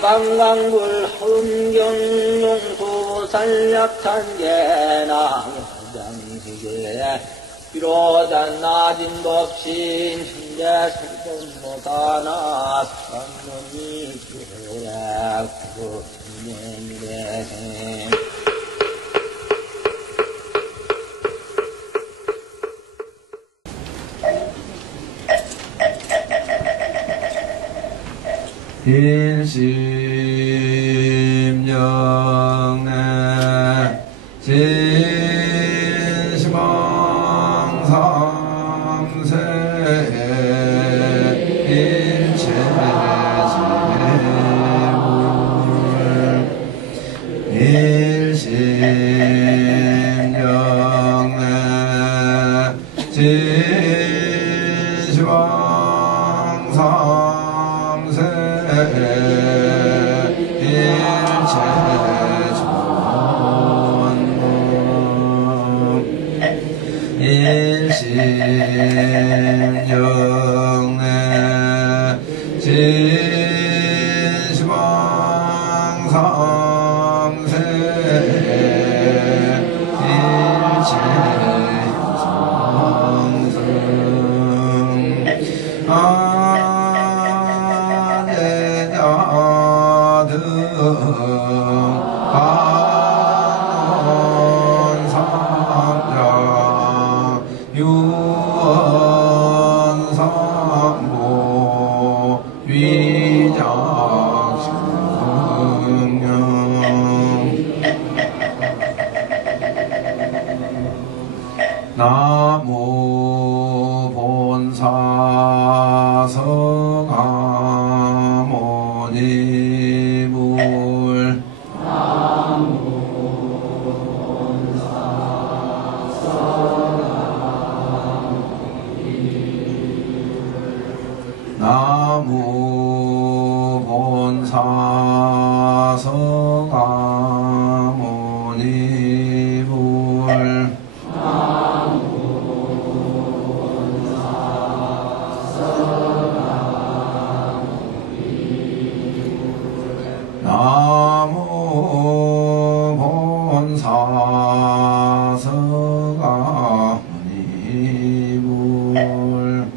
방광불 흠경용수 산약탄계나 장시계 비로단 나진 법신 현재 생존보다나 삼문이 기회야 구구 천년이래 일심영내 진심왕삼세 일체지물 일심영내 진심왕삼세 일심영내 진심왕삼세 일체성승 아내자등 반원삼자 유원삼보 위작승영 나무 본사성아모니불 나무 본사성아모니불 나무 본사성아모니불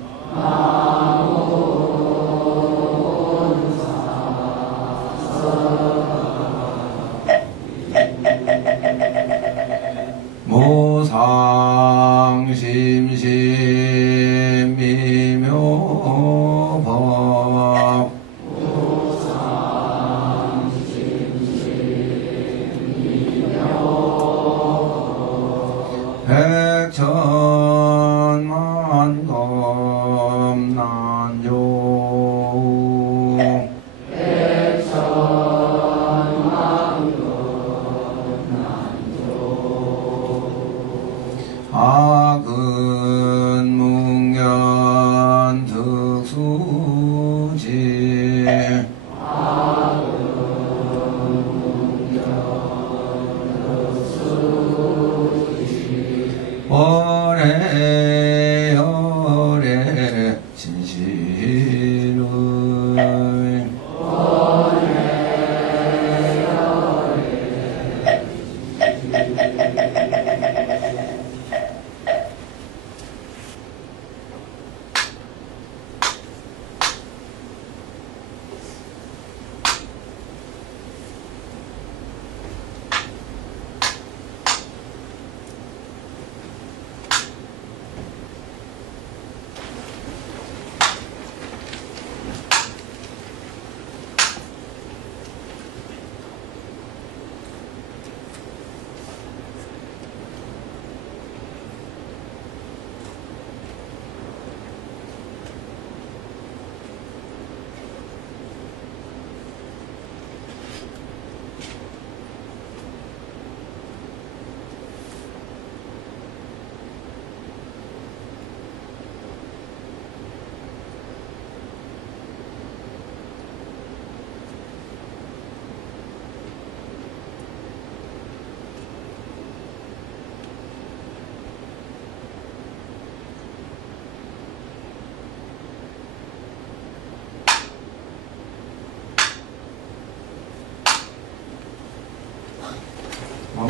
무상심심 미묘법 백천만검 난요 악은 묵년 득수지 월해열해 진실의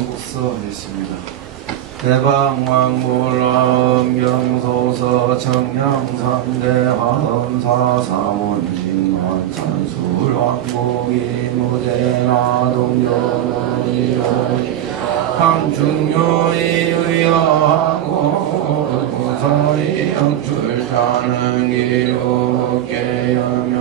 한국서 있습니다. 대방왕몰라음 경소서 청량삼대화엄사 사원징환 산술왕복이 무대나 동정원이로니 항중요이 의여하고 무서이 영출자는 기록계여며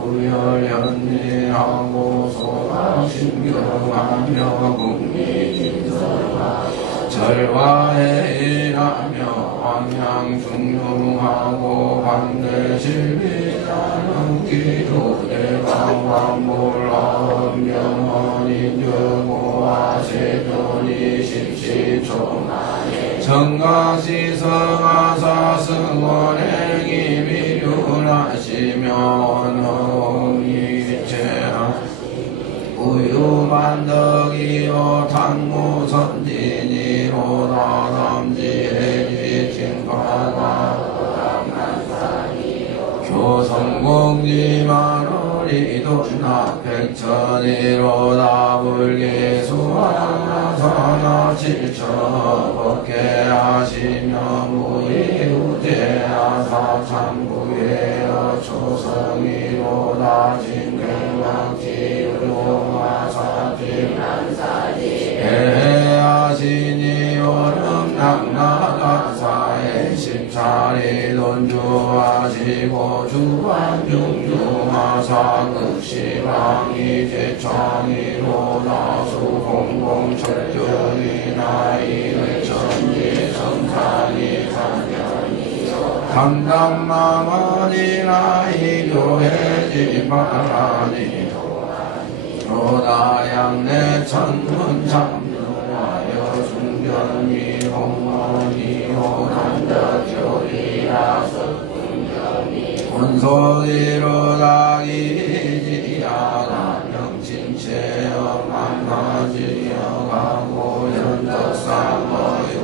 구열연리하고 소라신경하며 국리진설화 절화에 일하며 왕양중용하고 반대실비라는 기도대방왕몰라음 영원인정오와 세존이 십시초 정가시성하사승원행이 미륜하시며 언어이체하 우유만덕이요 당무선진이로다 남지해지칭가다 교성공지만우리도나 백천이로다 불기수하사나 칠처법계하시며 무이우제하사 참구예여 초성이로다 진경왕지유용하사지 해하시니 오름낙나가사에 십차리 돈주하시고 주반중주하사 극시방이 제창이로다 수공공철저이나 이의천지 성산이 당당망언이나 이교해지바라니 로다양내 천문참루하여 중견이 홍원이요 남덕교리라 본소리로다 기지야가 명칭체여 만마지여 가고 연덕사모요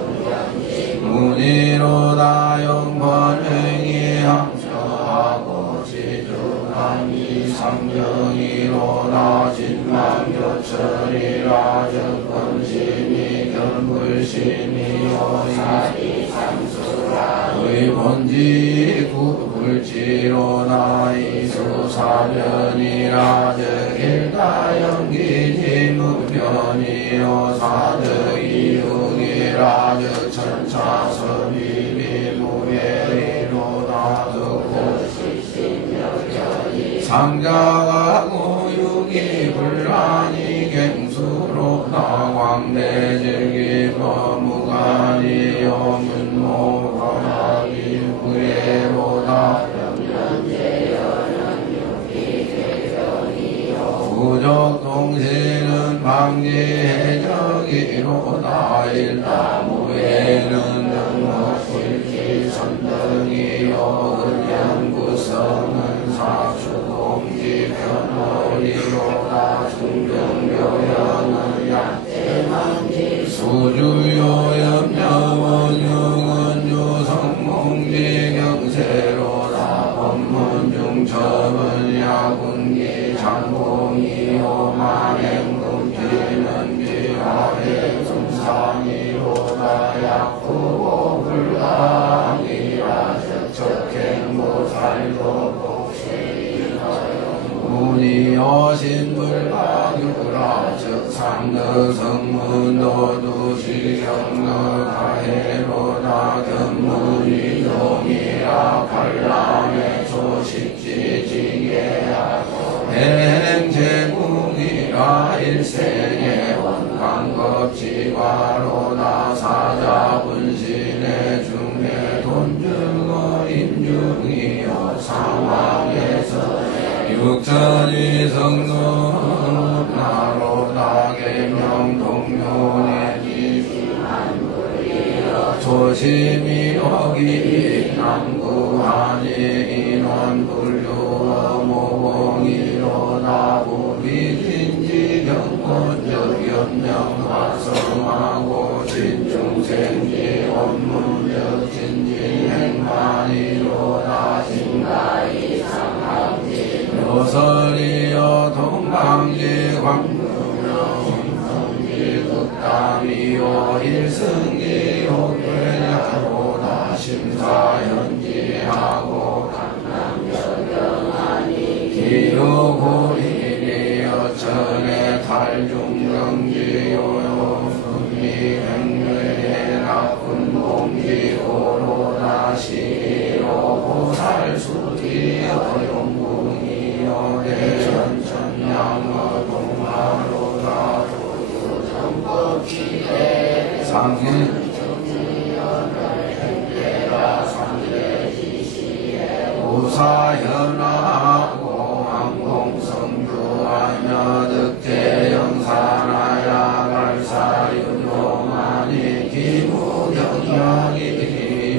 문의로다 영번행이 함수하고 지주함이 상정이로다 진망교철이라 적건심이 견불심이 오이사리 삼수라 의본지 구불지로다 이수사변이라 적일다 영기지 무변이요 사득이육이라 적천차선이비 무예리로다 상자가 고육이 불란이 갱수로다 광대질기 범무간이요 문모가나기 무예로다 부족동시는 방지해적이로다 일다무예는 능목불지 선등이요 은연구성은 사주공지 변호리로다 중경교연은 약재만지 수주요염여원용은주 성공지 경세로다 법문중첩은 야군기 장공이요 만행금지는 비하해 중상이로다 약후보 불강이라 적행무살도 문이 어신불가규라 적상너성문도두 시경너가해로다 견문이 동이라 관람의 소식지지게야 행제국이라 일생의 원광겁지과로다 사자분신의 중에 돈주거 인중이요 상황에서 육천이 성노 나로다 계명동료의 조심이 어기 남구하니 인원불교 모공이로다 부비진지 경건적 염령화성하고 진중생지 원문적 진진행만이로다 진가이 상함지 요설이여 동방지 광명성지 극다 삼위오 일승이요 괴냐로나 심사현지하고 강남여경하니 기요고인이여 전에 달중경지요 승리행류의 나쁜 공지오로다 시로 보살수디여 용궁이여 대천천양어 동마로다 도유정법지대 상인 우사현하고 항공성주하며 득대영사나야 갈사윤동하니 기무경영이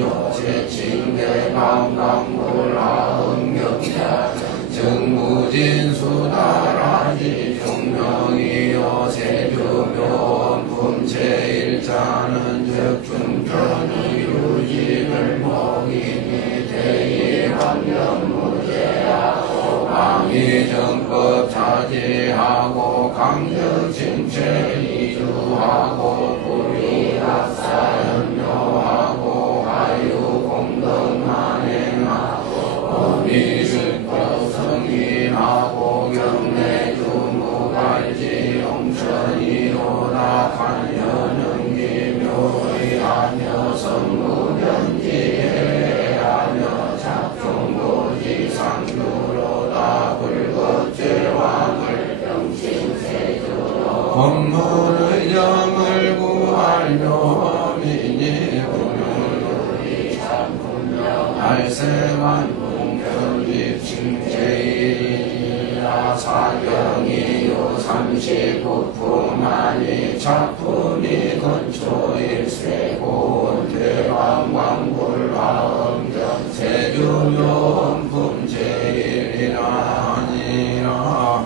요체칭대강강불하응경자 증무진수다라지 종명이요 세주묘원 품체일자는 즉중전의 유지불목이니 대의환경무제하고 방위정법 차지하고 강력징체 이주하고 불이학사연료하고 하유공덕만행하고 범위술법 성인하고 경내주무갈지 용천이로나 관여능기묘의하며 성무변지해하며 작종고지상주로다 불겁제왕을 병칭세주로 법문의정을 구하려 미니 운율이 참분명 알세만 공견입칭제일이라 사경이요 39품하니 작품이 건초일세 고원대방광불화엄경 세주묘원품 제일이라 하니라.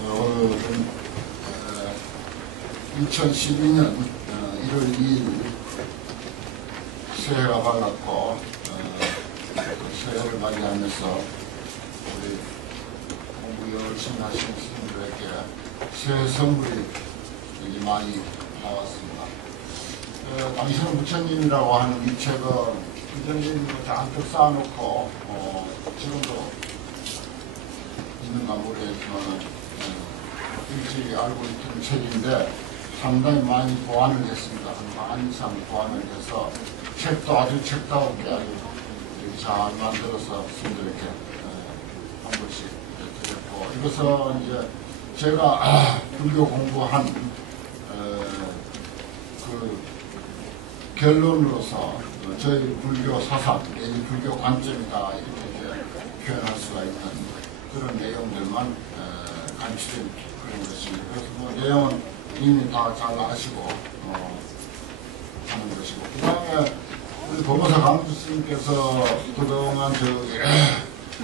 오늘은 2012년 1월 2일 새해가 밝았고 새해를 맞이하면서 우리 공부 열심히 하시는 스님들에게 새해 선물이 많이 나왔습니다. 당신은 부처님이라고 하는 이 책은 부처님으로 잔뜩 쌓아놓고 지금도 있는가 모르겠지만 일찍이 알고 있던 책인데 상당히 많이 보완을 했습니다. 한 반 이상 보완을 해서 책도 아주 책다우게 아주 잘 만들어서 스님들에게 한 번씩 드렸고, 이것은 이제 제가 불교 공부한 그 결론으로서 저희 불교 사상, 내지 불교 관점이다 이렇게 이제 표현할 수가 있는 그런 내용들만 간추린 그런 것입니다. 그래서 뭐 내용은 이미 다 잘 아시고 하는 것이고, 그 다음에 우리 법무사 강주스님께서 그동안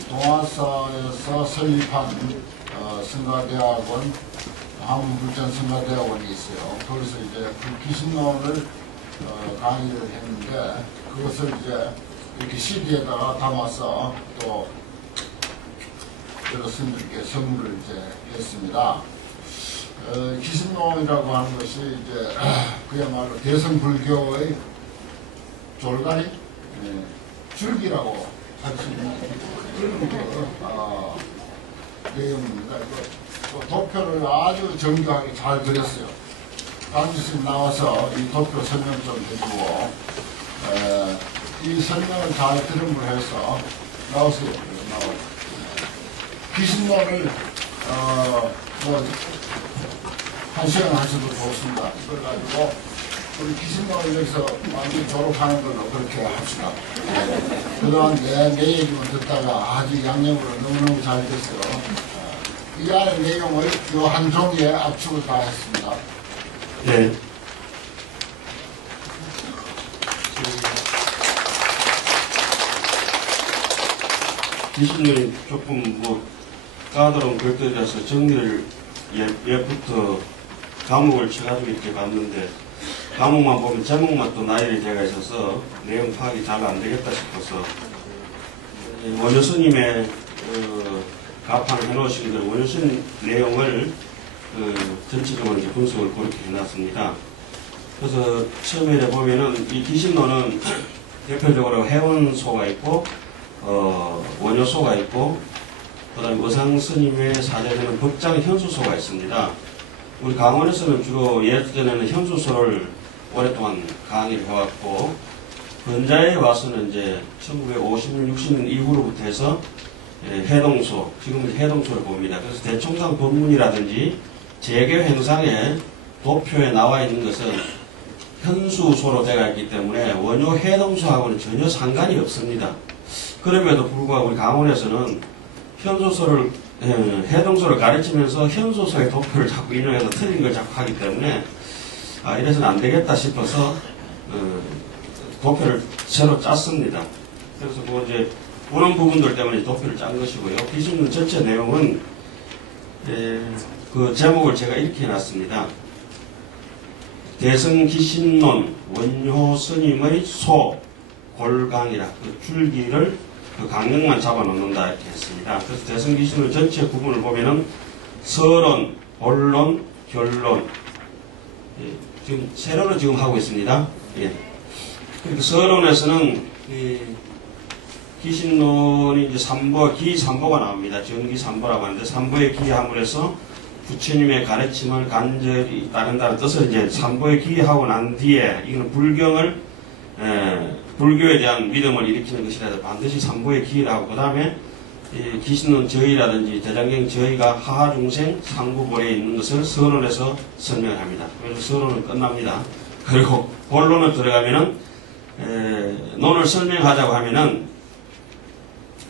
동화사에서 설립한 승가대학원, 한문불전 승가대학원이 있어요. 거기서 이제 불기신론을 강의를 했는데, 그것을 이제 이렇게 CD에다가 담아서 또 여러분들께 선물을 이제 했습니다. 기신론이라고 하는 것이 이제 그야말로 대성불교의 졸다리, 줄기라고 할 수 있는 내용입니다. 또 도표를 아주 정교하게 잘 그렸어요. 강주스님 나와서 이 도표 설명 좀 해주고, 이 설명을 잘 들음으로 해서 나오세요. 기신론을 한 시간 하셔도 좋습니다. 이걸 가지고 우리 기신론을 여기서 완전히 졸업하는 걸로 그렇게 합시다. 그동안 내 얘기만 듣다가 아주 양념으로 너무너무 잘 됐어요. 이 안의 내용을 이 한 종이에 압축을 다 했습니다. 네. 기신론이 조금 까다로운 글들이라서 정리를 예부터 과목을 쳐가지고 이렇게 봤는데, 과목만 보면 제목만 또 나열이 되어 있어서 내용 파악이 잘 안 되겠다 싶어서 원효스님의 가판을 해놓으신 그 원효스님 내용을 전체적으로 이제 분석을 그렇게 해놨습니다. 그래서 처음에 보면은 이 기신론은 대표적으로 해원소가 있고, 원효소가 있고, 그 다음에 의상 스님의 사제되는 법장 현수소가 있습니다. 우리 강원에서는 주로 예전에는 현수소를 오랫동안 강의를 해왔고, 근자에 와서는 이제 1950년, 60년 이후로부터 해서 해동소, 지금은 해동소를 봅니다. 그래서 대총상 법문이라든지 재교 행상에 도표에 나와 있는 것은 현수소로 되어 있기 때문에 원효 해동소하고는 전혀 상관이 없습니다. 그럼에도 불구하고 우리 강원에서는 현수소를, 해동소를 가르치면서 현수소의 도표를 자꾸 인용해서 틀린 걸 자꾸 하기 때문에 이래서는 안 되겠다 싶어서 도표를 새로 짰습니다. 그래서 뭐 이제 그런 부분들 때문에 도표를 짠 것이고요. 기준론 전체 내용은 그 제목을 제가 이렇게 해놨습니다. 대승기신론 원효 스님의 소 골강이라 그 줄기를 그 강령만 잡아놓는다 이렇게 했습니다. 그래서 대승기신론 전체 부분을 보면은 서론, 본론, 결론 지금 세론을 지금 하고 있습니다. 그러니까 서론에서는 기신론이 이제 기 3보가 나옵니다. 정기 3보라고 하는데 3보에 기함을 해서 부처님의 가르침을 간절히 따른다는 뜻을 이제 3보에 기하고 난 뒤에 이거는 불교에 대한 믿음을 일으키는 것이라서 반드시 3보에 기라고 그 다음에 기신론 저의라든지 대장경 저의가 하하중생 상부볼에 있는 것을 서론에서 설명을 합니다. 그래서 서론은 끝납니다. 그리고 본론을 들어가면은 논을 설명하자고 하면은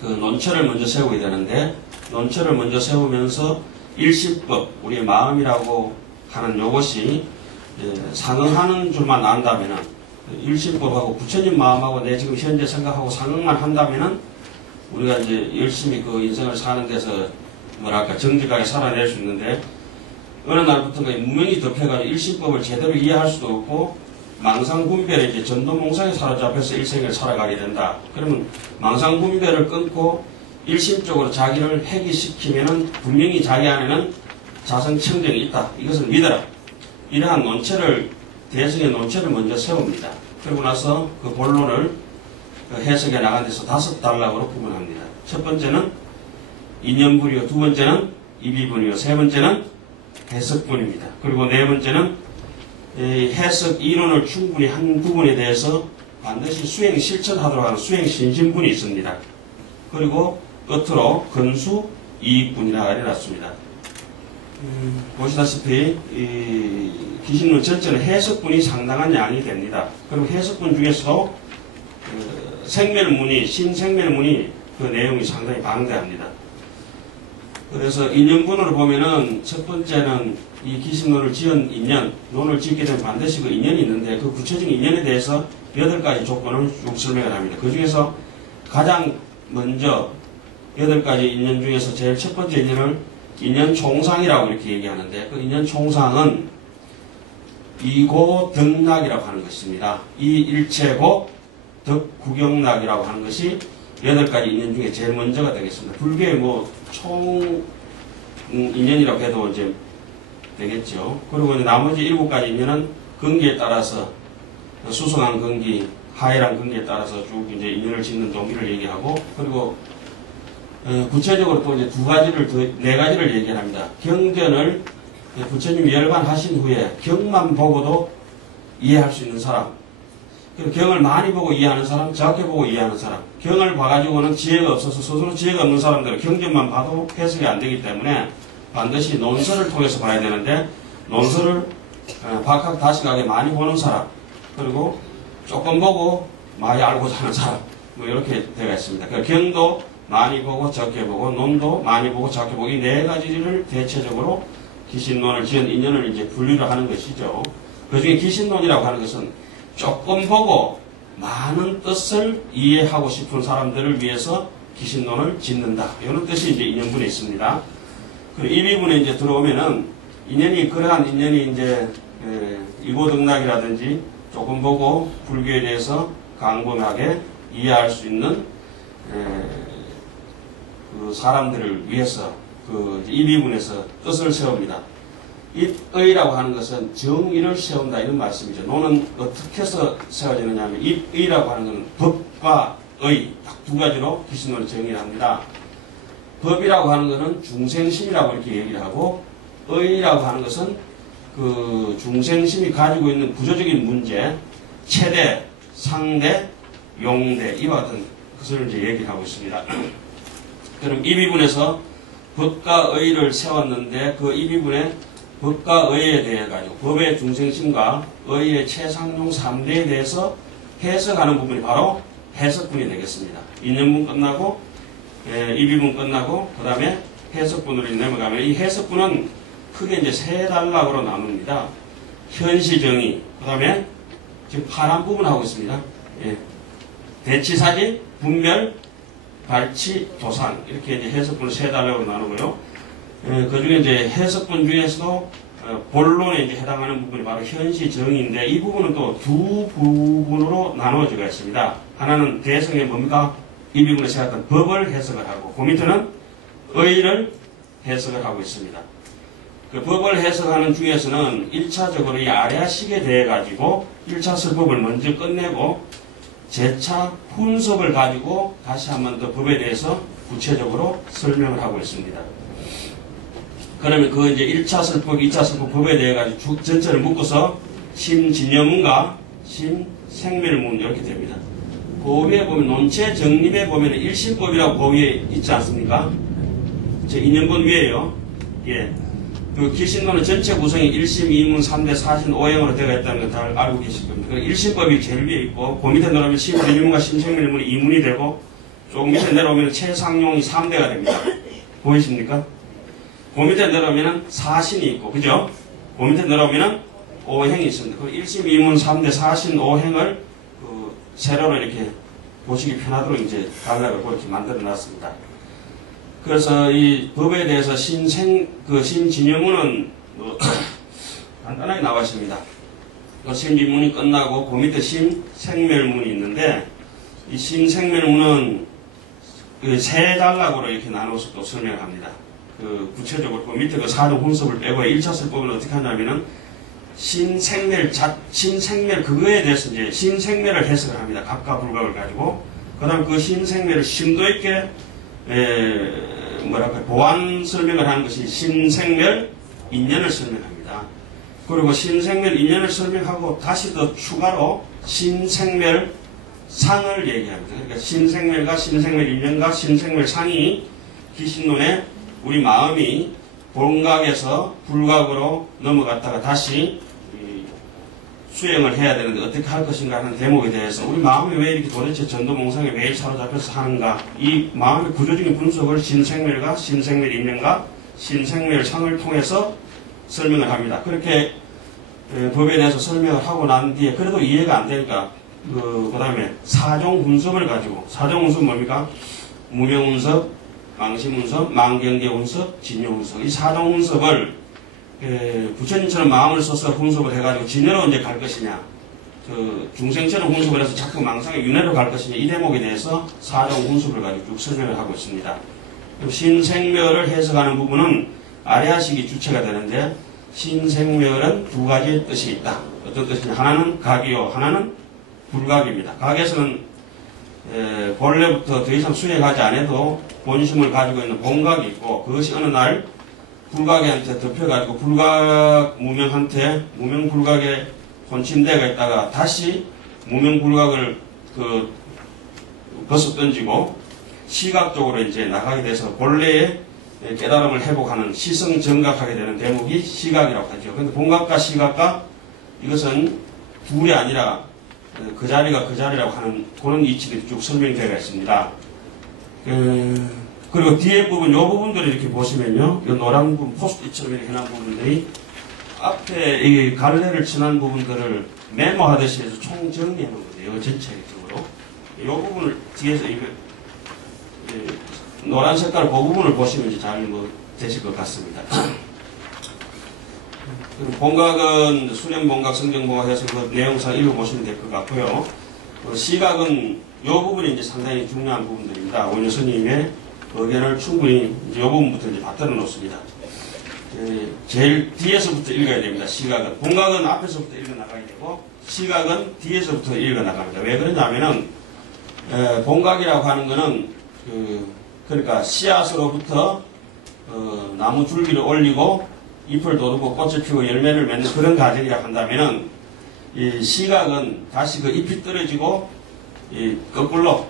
그 논처를 먼저 세우게 되는데 논처를 먼저 세우면서 일시법 우리의 마음이라고 하는 요것이 상응하는 줄만 안다면은 일시법하고 부처님 마음하고 내 지금 현재 생각하고 상응만 한다면은 우리가 이제 열심히 그 인생을 사는 데서 뭐랄까 정직하게 살아낼 수 있는데 어느 날부터가 무명이 덮여가지고 일시법을 제대로 이해할 수도 없고 망상분별에 이제 전도몽상에 사로잡혀서 일생을 살아가게 된다. 그러면 망상분별을 끊고 일심적으로 자기를 회귀시키면은 분명히 자기 안에는 자성청정이 있다. 이것을 믿어라. 이러한 논체를 대승의 논체를 먼저 세웁니다. 그리고 나서 그 본론을 해석해 나간 데서 5단락으로 구분합니다. 첫 번째는 인연분이요, 두 번째는 입이분이요, 세 번째는 해석분입니다. 그리고 네 번째는 해석 이론을 충분히 한 부분에 대해서 반드시 수행 실천하도록 하는 수행 신신분이 있습니다. 그리고 끝으로 근수 이익분이라 해놨습니다. 보시다시피 기신론 전체는 해석분이 상당한 양이 됩니다. 그리고 해석분 중에서도 생멸문이 신생멸문이 그 내용이 상당히 방대합니다. 그래서 인연분으로 보면은 첫 번째는 이 기신론을 지은 인연, 논을 짓게 되면 반드시 그 인연이 있는데 그 구체적인 인연에 대해서 8가지 조건을 쭉 설명을 합니다. 그 중에서 가장 먼저 8가지 인연 중에서 제일 첫 번째 인연을 인연 총상이라고 이렇게 얘기하는데 그 인연 총상은 이고덕락이라고 하는 것입니다. 이 일체고 덕구경락이라고 하는 것이 8가지 인연 중에 제일 먼저가 되겠습니다. 불교의 뭐 총 인연이라고 해도 이제 되겠죠. 그리고 이제 나머지 7가지 인연은 근기에 따라서 수성한 근기, 하이란 근기에 따라서 쭉 이제 인연을 짓는 동기를 얘기하고 그리고 구체적으로 또 이제 4가지를 얘기합니다. 경전을 부처님이 열반하신 후에 경만 보고도 이해할 수 있는 사람, 그리고 경을 많이 보고 이해하는 사람, 적게 보고 이해하는 사람, 경을 봐가지고는 지혜가 없어서 스스로 지혜가 없는 사람들은 경전만 봐도 해석이 안 되기 때문에 반드시 논설을 통해서 봐야 되는데 논설을 박학다식하게 많이 보는 사람, 그리고 조금 보고 많이 알고자 하는 사람, 뭐 이렇게 되어 있습니다. 그러니까 경도 많이 보고 적게 보고 논도 많이 보고 적게 보고 이 4가지를 대체적으로 기신론을 지은 인연을 이제 분류를 하는 것이죠. 그 중에 기신론이라고 하는 것은 조금 보고 많은 뜻을 이해하고 싶은 사람들을 위해서 기신론을 짓는다. 이런 뜻이 이제 인연분에 있습니다. 그리고 이 부분에 이제 들어오면은 인연이 그러한 인연이 이제 이고등락이라든지 조금 보고 불교에 대해서 강건하게 이해할 수 있는 그 사람들을 위해서 이 부분에서 뜻을 세웁니다. 입의라고 하는 것은 정의를 세운다 이런 말씀이죠. 노는 어떻게 해서 세워지느냐 하면 입의라고 하는 것은 법과 의 딱 두 가지로 기신론을 정의를 합니다. 법이라고 하는 것은 중생심이라고 이렇게 얘기를 하고 의라고 하는 것은 그 중생심이 가지고 있는 구조적인 문제, 체대, 상대, 용대 이와 같은 것을 이제 얘기를 하고 있습니다. 그럼 이 비분에서 법과 의를 세웠는데 그 이 비분에 법과 의에 대해 가지고 법의 중생심과 의의 최상용 3대에 대해서 해석하는 부분이 바로 해석분이 되겠습니다. 2년분 끝나고 이 비분 끝나고 그 다음에 해석분으로 넘어가면 이 해석분은 크게 이제 세 단락으로 나눕니다. 현시정의, 그 다음에 지금 파란 부분 하고 있습니다. 예. 대치사지, 분별, 발치, 도상 이렇게 이제 해석분을 세 단락으로 나누고요. 그 중에 이제 해석분 중에서도 본론에 이제 해당하는 부분이 바로 현시정의인데 이 부분은 또 두 부분으로 나누어지고 있습니다. 하나는 대성의 뭡니까? 이 부분에 생각한 법을 해석을 하고 그 밑에는 의를 해석을 하고 있습니다. 그 법을 해석하는 중에서는 1차적으로 이 아래아식에 대해 가지고 1차 설법을 먼저 끝내고 재차 훈섭을 가지고 다시 한 번 더 법에 대해서 구체적으로 설명을 하고 있습니다. 그러면 그 이제 1차 설법, 2차 설법 법에 대해 가지고 전체를 묶어서 신진여문과 신생멸문 이렇게 됩니다. 그 위에 보면 논체 정립에 보면 일신법이라고 그 위에 있지 않습니까? 저 2년번 위에요. 예. 그 기신론의 전체 구성이 1심, 2문, 3대, 4신, 5행으로 되어 있다는 걸 다 알고 계실 겁니다. 일신법이 제일 위에 있고, 그 밑에 내려오면 신진여문과 신생멸문이 2문이 되고, 조금 밑에 내려오면 최상용이 3대가 됩니다. 보이십니까? 그 밑에 내려오면 4신이 있고, 그죠? 그 밑에 내려오면 5행이 있습니다. 그 1심, 2문, 3대, 4신, 5행을 세로로 이렇게 보시기 편하도록 이제 단락을 그렇게 만들어 놨습니다. 그래서 이 법에 대해서 신진여문은 간단하게 나와 있습니다. 신진문이 끝나고 그 밑에 신생멸문이 있는데 이 신생멸문은 세 단락으로 이렇게 나눠서 또 설명합니다. 구체적으로 그 밑에 그 사정 훈섭을 빼고 1차 설법은 어떻게 하냐면은 신생멸 그거에 대해서 이제 신생멸을 해석을 합니다. 각과 불각을 가지고 그 다음 그 신생멸을 심도 있게 보완 설명을 하는 것이 신생멸 인연을 설명합니다. 그리고 신생멸 인연을 설명하고 다시 더 추가로 신생멸 상을 얘기합니다. 그러니까 신생멸과 신생멸 인연과 신생멸 상이 기신론에 우리 마음이 본각에서 불각으로 넘어갔다가 다시 수행을 해야 되는데 어떻게 할 것인가 하는 대목에 대해서 우리 마음이 왜 이렇게 도대체 전도몽상에 매일 사로잡혀서 하는가 이 마음의 구조적인 분석을 신생멸과 신생멸 인연과 신생멸 상을 통해서 설명을 합니다. 그렇게 법에 대해서 설명을 하고 난 뒤에 그래도 이해가 안 되니까 그 다음에 사종훈섭을 가지고 사종훈섭 뭡니까? 무명훈섭, 망심훈섭, 망경계훈섭, 진여훈섭 이 사종훈섭을 부처님처럼 마음을 써서 훈섭을 해가지고 진여로 이제 갈 것이냐, 중생처럼 훈섭을 해서 자꾸 망상의 윤회로 갈 것이냐, 이 대목에 대해서 사종 훈섭을 가지고 쭉 설명을 하고 있습니다. 신생멸을 해석하는 부분은 아래아식이 주체가 되는데, 신생멸은 두 가지의 뜻이 있다. 어떤 뜻이냐, 하나는 각이요, 하나는 불각입니다. 각에서는 본래부터 더 이상 수행하지 않아도 본심을 가지고 있는 본각이 있고, 그것이 어느 날 불각한테 덮여가지고 불각 무명한테 무명불각에 혼침대가 있다가 다시 무명불각을 벗어 던지고 시각적으로 이제 나가게 돼서 본래의 깨달음을 회복하는 시성정각하게 되는 대목이 시각이라고 하죠. 그런데 본각과 시각과 이것은 둘이 아니라 그 자리가 그 자리라고 하는 그런 이치들이 쭉 설명이 되어 있습니다. 그리고 뒤에 부분, 요 부분들을 이렇게 보시면요. 요 노란 부분, 포스트잇처럼 이렇게 해놓은 부분들이 앞에 이 갈래를 칠한 부분들을 메모하듯이 해서 총정리해 놓은 거예요. 전체적으로. 요 부분을 뒤에서 노란 색깔 그 부분을 보시면 이제 잘 되실 것 같습니다. 본각은 수령본각, 성정본각 해서 그 내용상 읽어보시면 될 것 같고요. 시각은 요 부분이 이제 상당히 중요한 부분들입니다. 원효 스님의 의견을 충분히 이제 요 부분부터 이제 받들어 놓습니다. 제일 뒤에서부터 읽어야 됩니다. 시각은. 본각은 앞에서부터 읽어 나가야 되고, 시각은 뒤에서부터 읽어 나갑니다. 왜 그러냐면은, 본각이라고 하는 거는, 그러니까 씨앗으로부터, 나무 줄기를 올리고, 잎을 돋우고 꽃을 피우고 열매를 맺는 그런 과정이라고 한다면은, 이 시각은 다시 그 잎이 떨어지고, 거꾸로,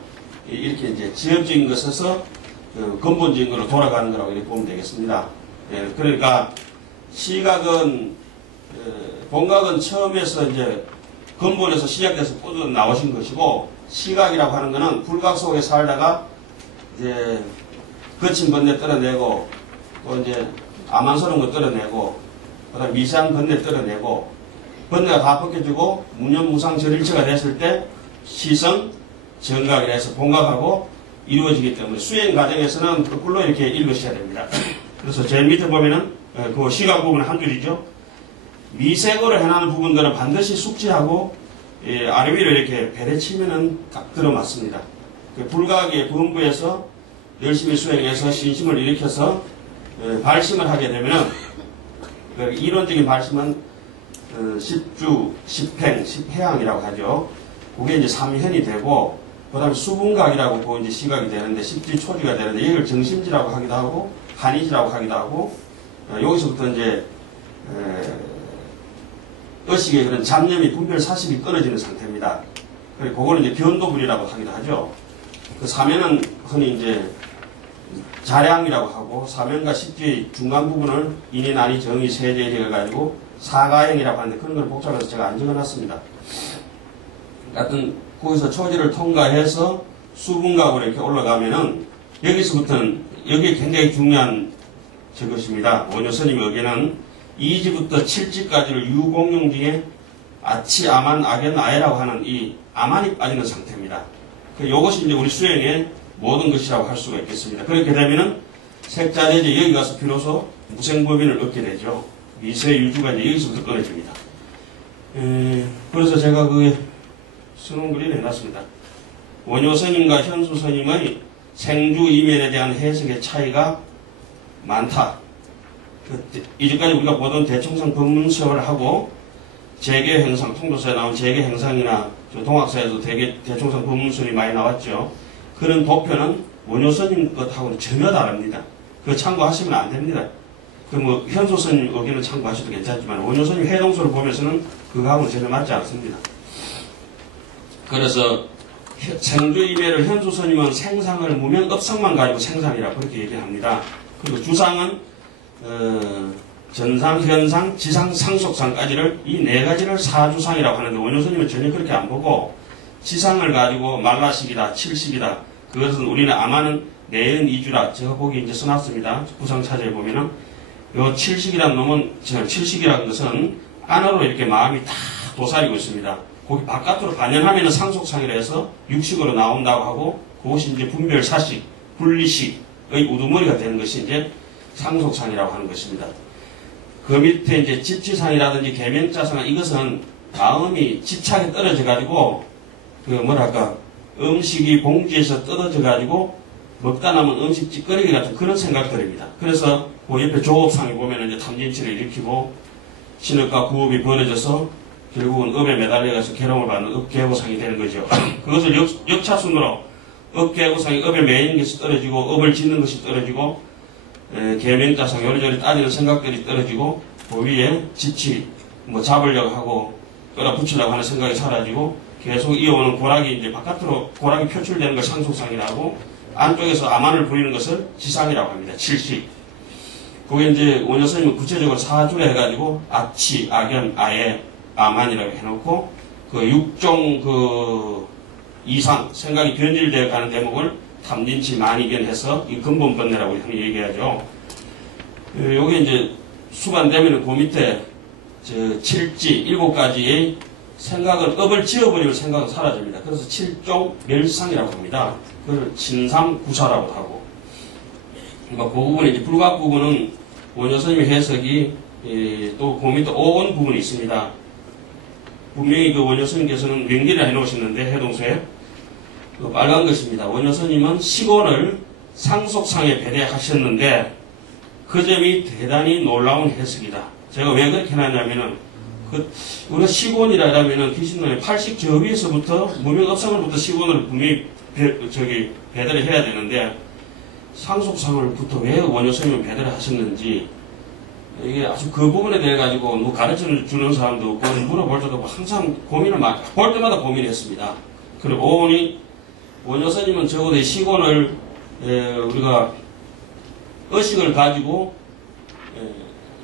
이렇게 이제 지엽적인 것에서, 근본적인 걸로 돌아가는 거라고 이렇게 보면 되겠습니다. 그러니까 시각은 본각은 처음에서 이제 근본에서 시작돼서 뻗어 나오신 것이고, 시각이라고 하는 것은 불각 속에 살다가 이제 거친 번뇌 떨어내고, 또 이제 암만스러운 거 떨어내고, 그다음 미세한 번뇌 떨어내고, 번뇌가 다 벗겨지고 무념무상 절일체가 됐을 때 시성 정각이라 해서 본각하고 이루어지기 때문에 수행 과정에서는 거꾸로 이렇게 읽으셔야 됩니다. 그래서 제일 밑에 보면은 그 시각 부분은 한 줄이죠. 미색으로 해나는 부분들은 반드시 숙지하고 아래 위로 이렇게 배려치면은 딱 들어맞습니다. 그 불각의 본부에서 열심히 수행해서 신심을 일으켜서 발심을 하게 되면은 이론적인 발심은 십주, 십행, 십해양이라고 하죠. 그게 이제 삼현이 되고, 그 다음에 수분각이라고 그 이제 시각이 되는데, 십지 초지가 되는데, 이걸 정심지라고 하기도 하고, 한이지라고 하기도 하고, 여기서부터 이제, 의식의 그런 잡념이 분별 사십이 끊어지는 상태입니다. 그리고 그거는 이제 변도불이라고 하기도 하죠. 그 사면은 흔히 이제, 자량이라고 하고, 사면과 십지의 중간 부분을 인이, 난이, 정이, 세제 해가지고, 사가행이라고 하는데, 그런 걸 복잡해서 제가 안 적어놨습니다. 하여튼 거기서 초지를 통과해서 수분각으로 이렇게 올라가면은 여기서부터는 여기 굉장히 중요한 저것입니다. 원효스님의 의견은 2지부터 7지까지를 유공용 중에 아치, 아만, 악연, 아해라고 하는 이 아만이 빠지는 상태입니다. 이것이 이제 우리 수행의 모든 것이라고 할 수가 있겠습니다. 그렇게 되면은 색자재제 여기 가서 비로소 무생법인을 얻게 되죠. 미세 유주가 이제 여기서부터 끊어집니다. 그래서 제가 선홍글을 해놨습니다. 원효스님과 현수스님의 생주 이면에 대한 해석의 차이가 많다. 이제까지 우리가 보던 대청상 법문서를 하고 재계 행상, 통도서에 나온 재계 행상이나 동학사에도 대청상 법문설이 많이 나왔죠. 그런 도표는 원효스님 것하고는 전혀 다릅니다. 그거 참고하시면 안 됩니다. 현수스님 의견은 참고하셔도 괜찮지만 원효스님 해동서를 보면서는 그거하고는 전혀 맞지 않습니다. 그래서 생주이매를 현수스님은 생상을 무명 업성만 가지고 생상이라고 그렇게 얘기합니다. 그리고 주상은 전상, 현상, 지상, 상속상까지를 이 네 가지를 사주상이라고 하는데 원효스님은 전혀 그렇게 안 보고 지상을 가지고 말라식이다, 칠식이다. 그것은 우리는 아마는 내연 이주라 제가 거기 이제 써놨습니다. 구상차제에 보면은 요 칠식이라는 놈은 칠식이라는 것은 안으로 이렇게 마음이 다 도사리고 있습니다. 거기 바깥으로 반연하면 상속상이라 해서 육식으로 나온다고 하고 그것이 이제 분별 사식, 분리식의 우두머리가 되는 것이 이제 상속상이라고 하는 것입니다. 그 밑에 이제 집지상이라든지 계명자상 이것은 마음이 집착에 떨어져 가지고 음식이 봉지에서 떨어져 가지고 먹다 남은 음식 찌꺼기 같은 그런 생각들입니다. 그래서 그 옆에 조업상에 보면 이제 탐진치를 일으키고 신업과 구업이 벌어져서 결국은 업에 매달려서 괴로움을 받는 업계고상이 되는 거죠. 그것을 역차순으로 업계고상이 업에 매이는 것이 떨어지고 업을 짓는 것이 떨어지고 계명자상 요리조리 따지는 생각들이 떨어지고 그 위에 지치 잡으려고 하고 끌어붙이려고 하는 생각이 사라지고 계속 이어오는 고락이 이제 바깥으로 고락이 표출되는 걸 상속상이라고 안쪽에서 암안을 부리는 것을 지상이라고 합니다. 칠식. 그게 이제 원효스님은 구체적으로 사주를 해가지고 아치, 악연, 아예 아만이라고 해놓고 그 육종 이상 생각이 변질되어 가는 대목을 탐진치 만이견해서 이 근본번뇌라고 얘기하죠. 요게 이제 수반되면 그 밑에 칠지 7가지의 생각을 업을 지어버리면 생각은 사라집니다. 그래서 칠종 멸상이라고 합니다. 그걸 진상구사라고 하고. 그러니까 그 부분에 이제 불각 부분은 원효스님의 해석이 또 그 밑에 오온 부분이 있습니다. 분명히 그 원효스님께서는 명기를 해놓으셨는데 해동서에 빨간 것입니다. 원효스님은 시곤을 상속상에 배대하셨는데 그 점이 대단히 놀라운 해석이다. 제가 왜 그렇게 해놨냐면은, 우리가 시곤이라 하면은 귀신론의 80 저 위에서부터, 무명업상을부터 시곤을 분명히 배달을 해야 되는데, 상속상을부터 왜 원효스님은 배달을 하셨는지, 이게 아주 그 부분에 대해 가지고 누구 가르쳐 주는 사람도 없고, 물어볼 때도 없고, 항상 고민을 볼 때마다 고민했습니다. 그리고 오니, 원효스님은 적어도 시곤을, 우리가 의식을 가지고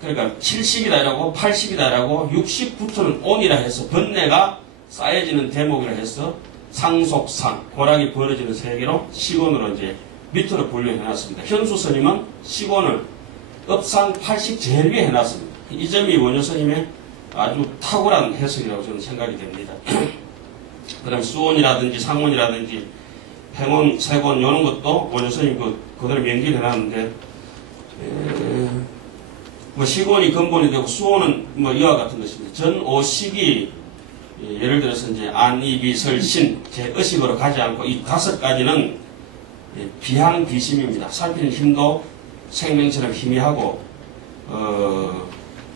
그러니까 70이다라고 80이다라고 60부터는 온이라 해서 번뇌가 쌓여지는 대목이라 해서 상속상, 고락이 벌어지는 세계로 시곤으로 이제 밑으로 분류해놨습니다. 현수스님은 시곤을 업상 80 제일 위에 해놨습니다. 이 점이 원효스님의 아주 탁월한 해석이라고 저는 생각이 됩니다. 그 다음에 수온이라든지 상온이라든지 팽온, 세곤 이런 것도 원효스님 그대로 명기를 해놨는데 뭐 시곤이 근본이 되고 수온은 뭐 이와 같은 것입니다. 전오식이 예를 들어서 이제 안이비설신 제의식으로 가지 않고 이 5가지는 비항비심입니다. 살피는 힘도 생명처럼 희미하고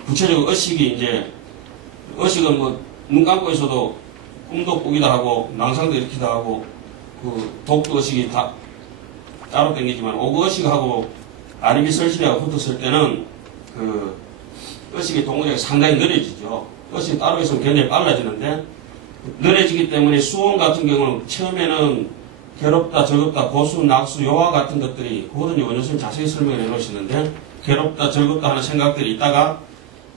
구체적으로 의식이 이제 의식은 뭐 눈 감고 있어도 꿈도 꾸기도 하고 낭상도 일으키기도 하고 그 독도 의식이 다 따로 땡기지만 오그 의식하고 안이비설신하고 붙었을 때는 그 의식의 동력이 상당히 느려지죠. 의식이 따로 있으면 굉장히 빨라지는데 느려지기 때문에 수온 같은 경우는 처음에는 괴롭다, 즐겁다, 고수, 낙수, 요와 같은 것들이 그거는 원효스님 자세히 설명을 해놓으시는데 괴롭다, 즐겁다 하는 생각들이 있다가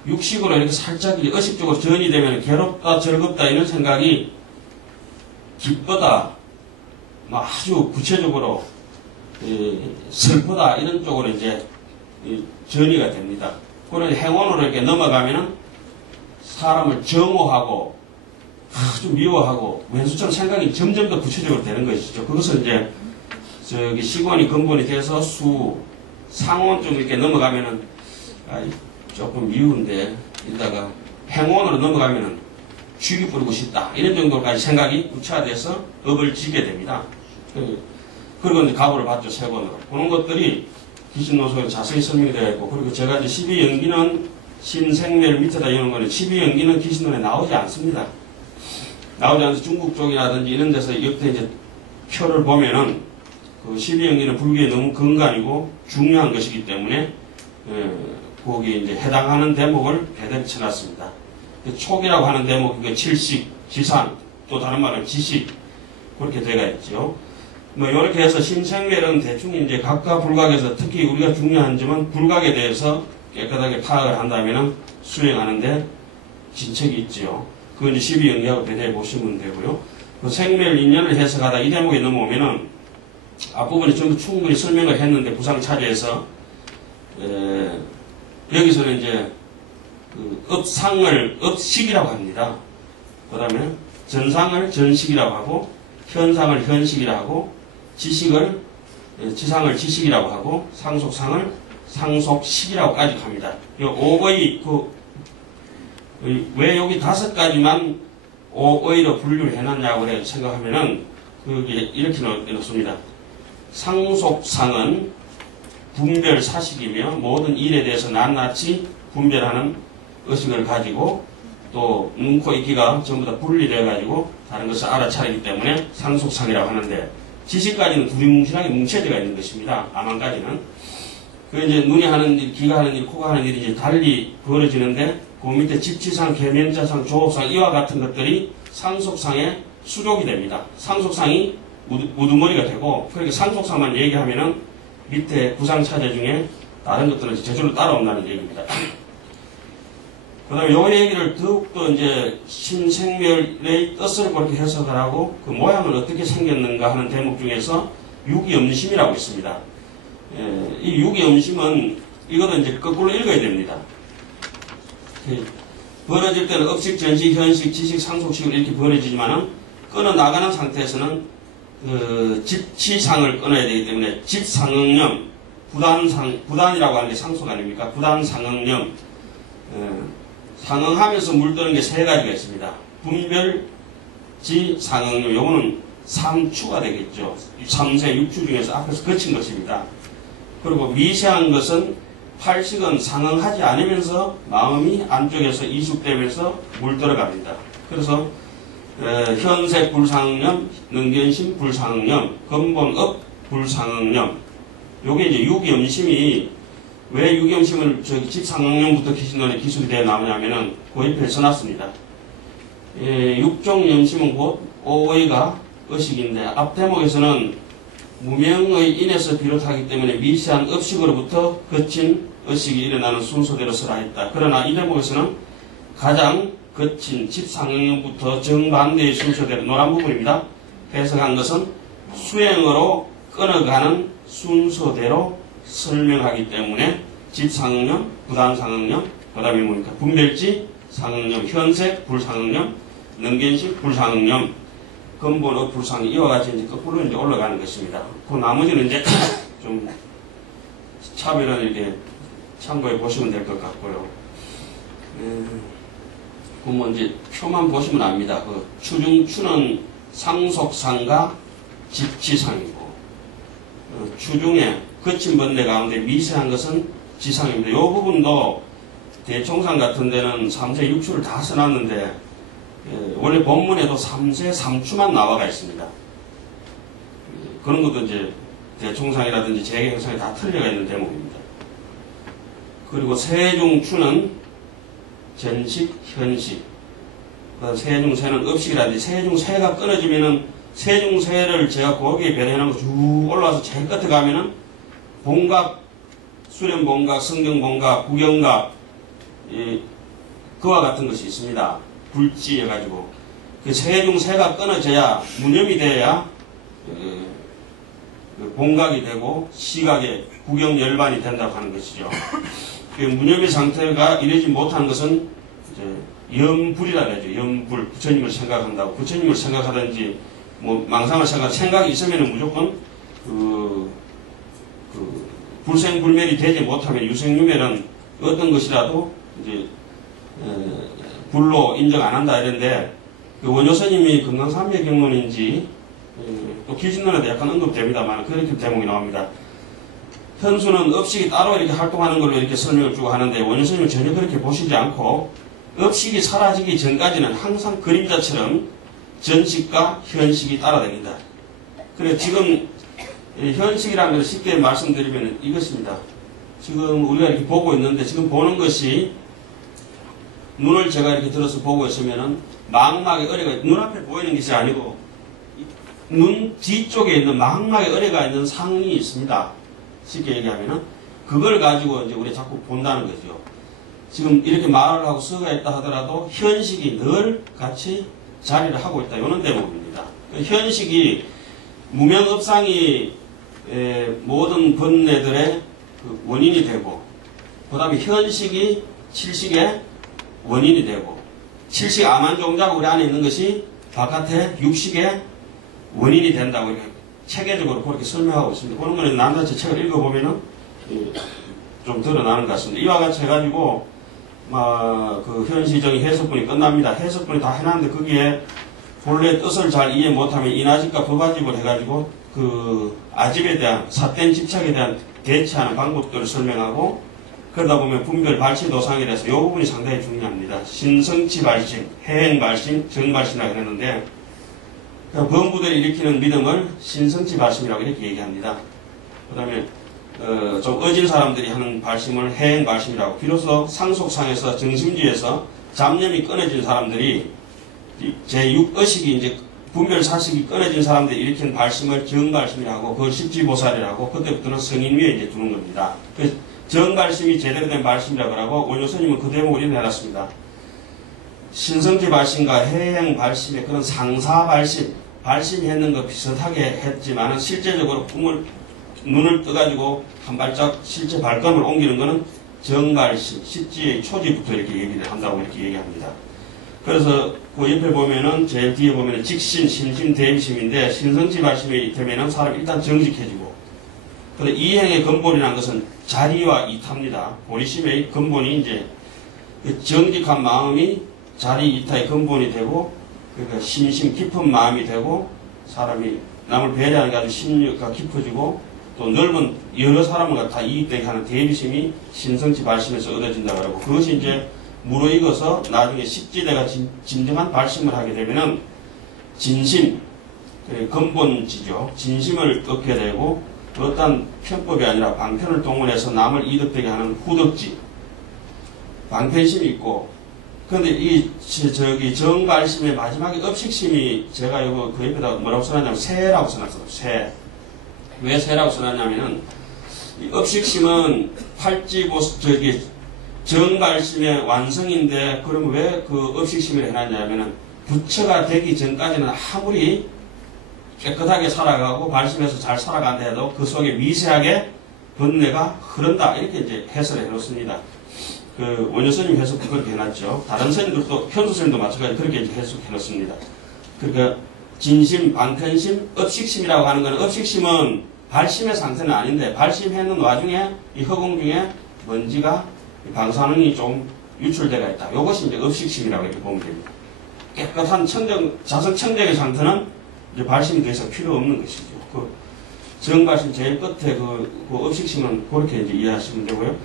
육식으로 이렇게 살짝 의식적으로 전이 되면 괴롭다, 즐겁다 이런 생각이 기쁘다, 아주 구체적으로 슬프다 이런 쪽으로 이제 전이가 됩니다. 그런 행원으로 이렇게 넘어가면은 사람을 정오하고 아주 미워하고 왼수처럼 생각이 점점 더 구체적으로 되는 것이죠. 그것은 이제 저기 시곤이 근본이 돼서 수, 상온 좀 이렇게 넘어가면은 조금 미운데 이따가 행원으로 넘어가면은 쥐기 뿌리고 싶다 이런 정도까지 생각이 구체화돼서 업을 지게 됩니다. 그리고 이제 가보를 받죠. 세번으로. 그런 것들이 귀신노소에 자세히 설명이 되어 있고, 그리고 제가 이제 12연기는 신생멸 밑에다 이런 거는 12연기는 귀신론에 나오지 않습니다. 나오지 않아서 중국 쪽이라든지 이런 데서 옆에 이제 표를 보면은 그 12연기는 불교에 너무 근간이고 중요한 것이기 때문에 거기에 이제 해당하는 대목을 배대로 쳐놨습니다. 촉이라고 하는 대목이 칠식, 지상, 또 다른 말은 지식 그렇게 되어 있죠. 뭐 이렇게 해서 신생멸은 대충 이제 각과 불각에서 특히 우리가 중요한 점은 불각에 대해서 깨끗하게 파악을 한다면은 수행하는데 진척이 있지요. 그건 이제 12연기하고 대대해 보시면 되고요. 그 생멸 인연을 해석하다 이 대목에 넘어오면은 앞부분에 전부 충분히 설명을 했는데 부상차지에서 여기서는 이제 그 업상을 업식이라고 합니다. 그 다음에 전상을 전식이라고 하고 현상을 현식이라고 하고 지식을 지상을 지식이라고 하고 상속상을 상속식이라고까지 합니다. 이 오의 왜 여기 5가지만 오의로 분류를 해놨냐고 생각하면은 그게 이렇게 놓습니다. 상속상은 분별 사식이며 모든 일에 대해서 낱낱이 분별하는 의식을 가지고 또 눈, 코, 이끼가 전부 다 분리되어 가지고 다른 것을 알아차리기 때문에 상속상이라고 하는데 지식까지는 두리뭉실하게 뭉쳐져 있는 것입니다. 암만까지는. 그 이제 눈이 하는 일, 귀가 하는 일, 코가 하는 일이 이제 달리 벌어지는데 그 밑에 집치상, 계면자상, 조업상 이와 같은 것들이 상속상의 수족이 됩니다. 상속상이 우두머리가 되고 그렇게 상속상만 얘기하면은 밑에 구상차제 중에 다른 것들은 저절로 따라온다는 얘기입니다. 그 다음에 요 얘기를 더욱더 이제 신생멸의 뜻을 그렇게 해석을 하고 그 모양은 어떻게 생겼는가 하는 대목 중에서 유기엄심이라고 있습니다. 이 유기엄심은 이것도 이제 거꾸로 읽어야 됩니다. 벌어질 때는 업식, 전식, 현식, 지식, 상속식으로 이렇게 벌어지지만은 끊어 나가는 상태에서는 그 집치상을 끊어야 되기 때문에 집상응념, 부단이라고 하는 게 상속 아닙니까? 부단상응념, 상응하면서 물드는 게 3가지가 있습니다. 분별지, 상응념, 요거는 3추가 되겠죠. 3세 6추 중에서 앞에서 거친 것입니다. 그리고 미세한 것은 팔식은 상응하지 않으면서 마음이 안쪽에서 이식되면서 물들어갑니다. 그래서 현색 불상념, 능견심 불상념, 근본업 불상념. 요게 이제 육염심이 왜 육염심을 집상념부터 기신론의 기술이 되어 나오냐면은 그 옆에 써놨습니다. 육종 염심은 곧 오의가 의식인데 앞 대목에서는 무명의 인에서 비롯하기 때문에 미세한 업식으로부터 거친 의식이 일어나는 순서대로 설하였다. 그러나 이 대목에서는 가장 거친 집상념부터 정반대의 순서대로 노란 부분입니다. 해석한 것은 수행으로 끊어가는 순서대로 설명하기 때문에 집상념, 부단상념, 그 다음에 뭡니까? 분별지, 상념, 현색, 불상념, 능견식, 불상념, 근본의 불상이 이와 같이 이제 거꾸로 이제 올라가는 것입니다. 그 나머지는 이제 좀 차별은 이렇게 참고해 보시면 될 것 같고요. 그러면 이제 표만 보시면 압니다. 그 추중추는 상속상과 집지상이고, 추중에 거친 번뇌 가운데 미세한 것은 지상입니다. 이 부분도 대총상 같은 데는 3세 6추를 다 써놨는데, 원래 본문에도 3세 3추만 나와가 있습니다. 그런 것도 이제 대총상이라든지 재계 형상이 다 틀려가 있는 대목입니다. 그리고 세중추는 전식, 현식. 세중세는 업식이라든지 세중세가 끊어지면은 세중세를 제가 거기에 배려해놓은 쭉 올라와서 제일 끝에 가면은 본각, 수련본각, 성경본각, 구경각, 그와 같은 것이 있습니다. 불지해가지고. 그 세중세가 끊어져야, 무념이 돼야, 본각이 되고, 시각에 구경열반이 된다고 하는 것이죠. 그 무념의 상태가 이러지 못한 것은, 이제, 염불이라고 하죠. 염불. 부처님을 생각한다고. 부처님을 생각하든지, 망상을 생각이 있으면 무조건, 불생불멸이 되지 못하면 유생유멸은 어떤 것이라도, 이제, 불로 인정 안 한다 이랬는데, 그 원효스님이 금강삼昧경론인지, 또 기진론에도 약간 언급됩니다만, 그렇게 대목이 나옵니다. 현수는 업식이 따로 이렇게 활동하는 걸로 이렇게 설명을 주고 하는데, 원효스님은 전혀 그렇게 보시지 않고, 업식이 사라지기 전까지는 항상 그림자처럼 전식과 현식이 따라다닌다. 그래, 지금, 현식이라는 걸 쉽게 말씀드리면 이것입니다. 지금 우리가 이렇게 보고 있는데, 지금 보는 것이, 눈을 제가 이렇게 들어서 보고 있으면은 망막에 어뢰가 눈앞에 보이는 것이 아니고 눈 뒤쪽에 있는 망막에 어뢰가 있는 상이 있습니다. 쉽게 얘기하면은 그걸 가지고 이제 우리 자꾸 본다는 거죠. 지금 이렇게 말을 하고 서가 있다 하더라도 현식이 늘 같이 자리를 하고 있다. 이런 대목입니다. 현식이 무명업상이 모든 번뇌들의 그 원인이 되고, 그 다음에 현식이 칠식의 원인이 되고, 칠식 암환종자가 우리 안에 있는 것이 바깥에 육식의 원인이 된다고 이렇게 체계적으로 그렇게 설명하고 있습니다. 그런 거는 남자체 책을 읽어보면은 좀 드러나는 것 같습니다. 이와 같이 해가지고 그 현시적인 해석분이 끝납니다. 해석분이 다 해놨는데 거기에 본래 뜻을 잘 이해 못하면 인아집과 법아집을 해가지고 그 아집에 대한 삿된 집착에 대한 대처하는 방법들을 설명하고, 그러다 보면 분별 발치 도상에 대해서 이 부분이 상당히 중요합니다. 신성치 발심, 해행 발심, 정발심이라고 했는데, 범부들이 일으키는 믿음을 신성치 발심이라고 이렇게 얘기합니다. 그 다음에 좀 어진 사람들이 하는 발심을 해행 발심이라고, 비로소 상속상에서 정심지에서 잡념이 끊어진 사람들이 제6의식이 이제 분별사식이 끊어진 사람들이 일으킨 발심을 정발심이라고, 그걸 십지보살이라고, 그때부터는 성인 위에 이제 두는 겁니다. 정발심이 제대로 된 발심이라고 하고, 원효스님은 그 대목을 이렇게 해놨습니다. 신성지 발심과 해행 발심의 그런 상사 발심, 발심이 했는 것 비슷하게 했지만 실제적으로 눈을 떠가지고 한 발짝 실제 발걸음을 옮기는 것은 정발심, 십지의 초지부터 이렇게 얘기를 한다고 이렇게 얘기합니다. 그래서 그 옆에 보면은 제일 뒤에 보면은 직신, 심심, 대임심인데, 신성지 발심이 되면은 사람이 일단 정직해지고, 근데 이행의 근본이라는 것은 자리와 이타입니다. 보리심의 근본이 이제 정직한 마음이 자리 이타의 근본이 되고, 그러니까 심심 깊은 마음이 되고, 사람이 남을 배려하는 게 아주 심리가 깊어지고, 또 넓은 여러 사람과 다 이익되게 하는 대비심이 신성치 발심에서 얻어진다 그러고 그것이 이제 무르익어서 나중에 식지대가 진정한 발심을 하게 되면은 진심, 근본지죠. 진심을 얻게 되고 어떤 편법이 아니라 방편을 동원해서 남을 이득되게 하는 후덕지, 방편심이 있고 그런데 이 정발심의 마지막에 업식심이 제가 이거 그 옆에다 뭐라고 써놨냐면 새라고 써놨어요. 새. 왜 새라고 써놨냐면은 이 업식심은 팔찌고 정발심의 완성인데 그러면 왜 그 업식심을 해놨냐면은 부처가 되기 전까지는 아무리 깨끗하게 살아가고 발심해서 잘 살아간다 해도 그 속에 미세하게 번뇌가 흐른다 이렇게 이제 해설을 해놓습니다. 그 원효 스님 해석도 그렇게 해놨죠. 다른 스님들도 현수 스님도 마찬가지 그렇게 이제 해석해놓습니다. 그러니까 진심, 방편심, 업식심이라고 하는 것은 업식심은 발심의 상태는 아닌데 발심하는 와중에 이 허공 중에 먼지가 방사능이 좀 유출되어 있다. 이것이 이제 업식심이라고 이렇게 보면 됩니다. 깨끗한 자성 청정의 상태는 이제 발심이 더 이상 필요 없는 것이죠. 그 정발심 제일 끝에 그 업식심은 그렇게 이제 이해하시면 되고요.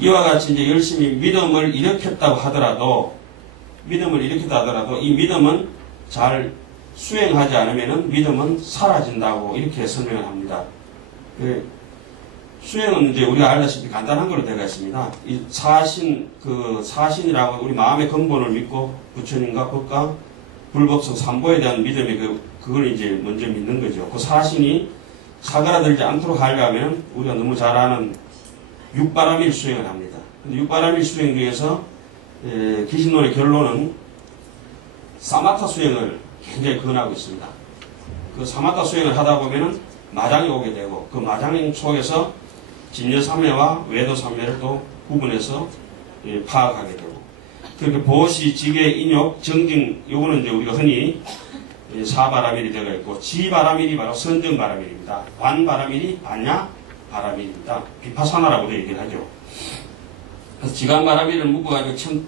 이와 같이 이제 열심히 믿음을 일으켰다고 하더라도 이 믿음은 잘 수행하지 않으면은 믿음은 사라진다고 이렇게 설명을 합니다. 수행은 이제 우리가 알다시피 간단한 걸로 되어 있습니다. 이 사신이라고 우리 마음의 근본을 믿고 부처님과 법과 불법성 삼보에 대한 믿음이 그걸 이제 먼저 믿는 거죠. 그 사신이 사그라들지 않도록 하려면 우리가 너무 잘 아는 육바라밀 수행을 합니다. 근데 육바라밀 수행 중에서 기신론의 결론은 사마타 수행을 굉장히 권하고 있습니다. 그 사마타 수행을 하다 보면은 마장이 오게 되고 그 마장 속에서 진여삼매와 외도삼매를 또 구분해서 파악하게 되고 그렇게 보시, 지계, 인욕, 정징 요거는 이제 우리가 흔히 사바라밀이 되어 있고 지바라밀이 바로 선정바라밀입니다. 관바라밀이 반야바라밀입니다. 비파사나라고도 얘기를 하죠. 그래서 지간바라밀을 묶어가지고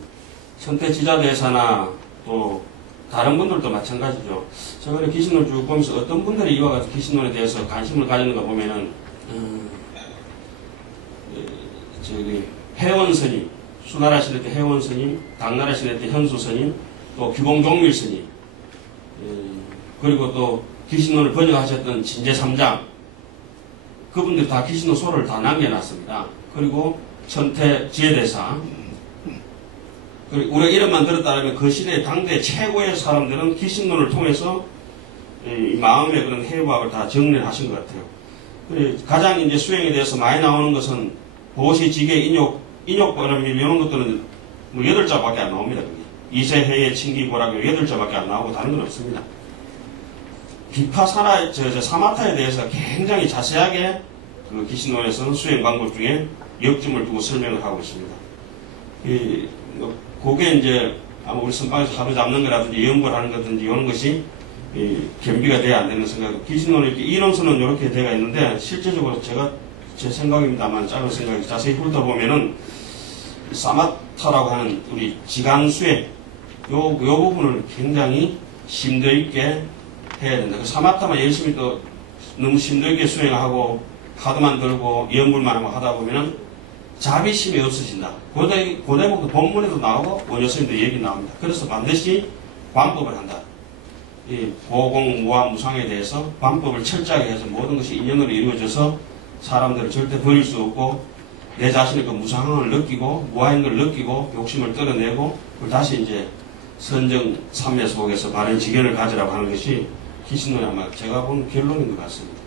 천태지자대사나 또 다른 분들도 마찬가지죠. 제가 기신론을 쭉 보면서 어떤 분들이 이와 같은 기신론에 대해서 관심을 가지는가 보면은 회원 스님, 수나라 시대 때 회원 스님, 당나라 시대 때 현수 스님, 또 규봉종밀 스님, 그리고 또 기신론을 번역하셨던 진제삼장, 그분들 다 기신론 소를 다 남겨놨습니다. 그리고 천태 지혜대사, 우리가 이름만 들었다면 그 시대의 당대 최고의 사람들은 기신론을 통해서 이 마음의 그런 해부학을 다 정리를 하신 것 같아요. 가장 이제 수행에 대해서 많이 나오는 것은 보시, 지계, 인욕바라밀 이런 것들은 뭐 8자밖에 안 나옵니다. 이세해의 칭기고라고 8자밖에 안 나오고 다른 건 없습니다. 비파사나, 사마타에 대해서 굉장히 자세하게 그 기신론에서는 수행 방법 중에 역점을 두고 설명을 하고 있습니다. 그게 이제 아마 우리 선방에서 하루 잡는 거라든지 연구를 하는 거든지 이런 것이 겸비가 돼야 안 되는 생각. 기신론의 이론서는 이렇게 되어 있는데 실제적으로 제 생각입니다만 작은 생각이 자세히 훑어보면은 사마타라고 하는 우리 지간수행 요 부분을 굉장히 심도 있게 해야 된다. 그 사마타만 열심히 또 너무 심도 있게 수행하고 하드만 들고 연불만 하다 보면은 자비심이 없어진다. 고대목도 본문에도 나오고 원효스님도 얘기 나옵니다. 그래서 반드시 방법을 한다. 이 보공, 무아, 무상에 대해서 방법을 철저하게 해서 모든 것이 인연으로 이루어져서 사람들을 절대 버릴 수 없고 내 자신의 그 무상함을 느끼고 무아인 걸 느끼고 욕심을 떨어내고 그걸 다시 이제 선정 삼매 속에서 바른 지견을 가지라고 하는 것이 기신론이 아마 제가 본 결론인 것 같습니다.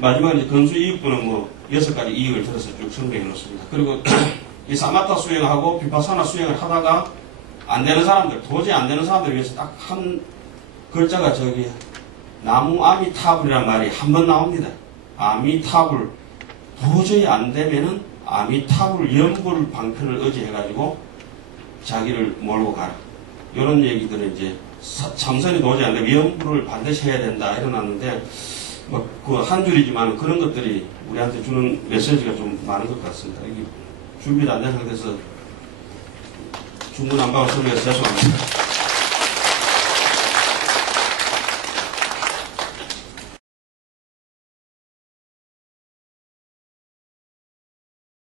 마지막에 건수 이익부는 뭐 6가지 이익을 들어서 쭉 설명해 놓습니다. 그리고 이 사마타 수행하고 비파사나 수행을 하다가 안 되는 사람들, 도저히 안 되는 사람들을 위해서 딱 한 글자가 나무 아미타불이란 말이 한 번 나옵니다. 아미타불. 도저히 안 되면은 아미타불 연불 방편을 의지해가지고 자기를 몰고 가라. 이런 얘기들은 이제 참선이 도저히 안 되면 연불을 반드시 해야 된다. 이러놨는데 그 한 줄이지만 그런 것들이 우리한테 주는 메시지가 좀 많은 것 같습니다. 이게 준비가 안 된 상태에서 중구난방을 설명해서 죄송합니다.